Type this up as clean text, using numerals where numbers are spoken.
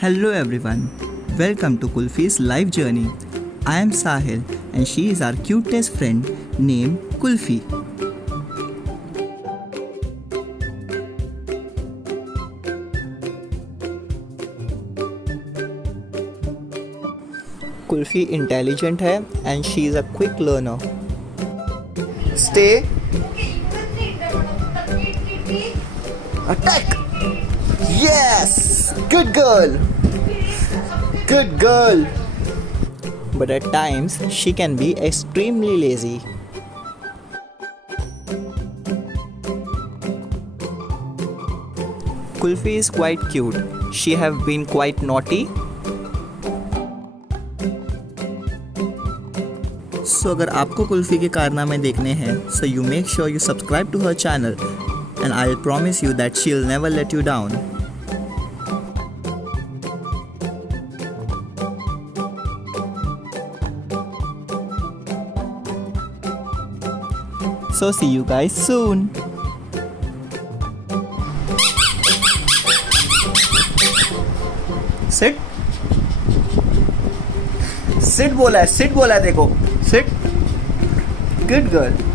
Hello everyone, welcome to Kulfi's life journey. I am Sahil and she is our cutest friend named Kulfi. Kulfi intelligent है and she is a quick learner. Stay. Attack! Yes! Good girl! Good girl! But at times she can be extremely lazy. Kulfi is quite cute. She have been quite naughty. So अगर आपको कुल्फी के कारनामे देखने हैं, so you make sure you subscribe to her channel and I'll promise you that she'll never let you down. So see you guys soon. Sit. Sit बोला है देखो. Sit. Good girl.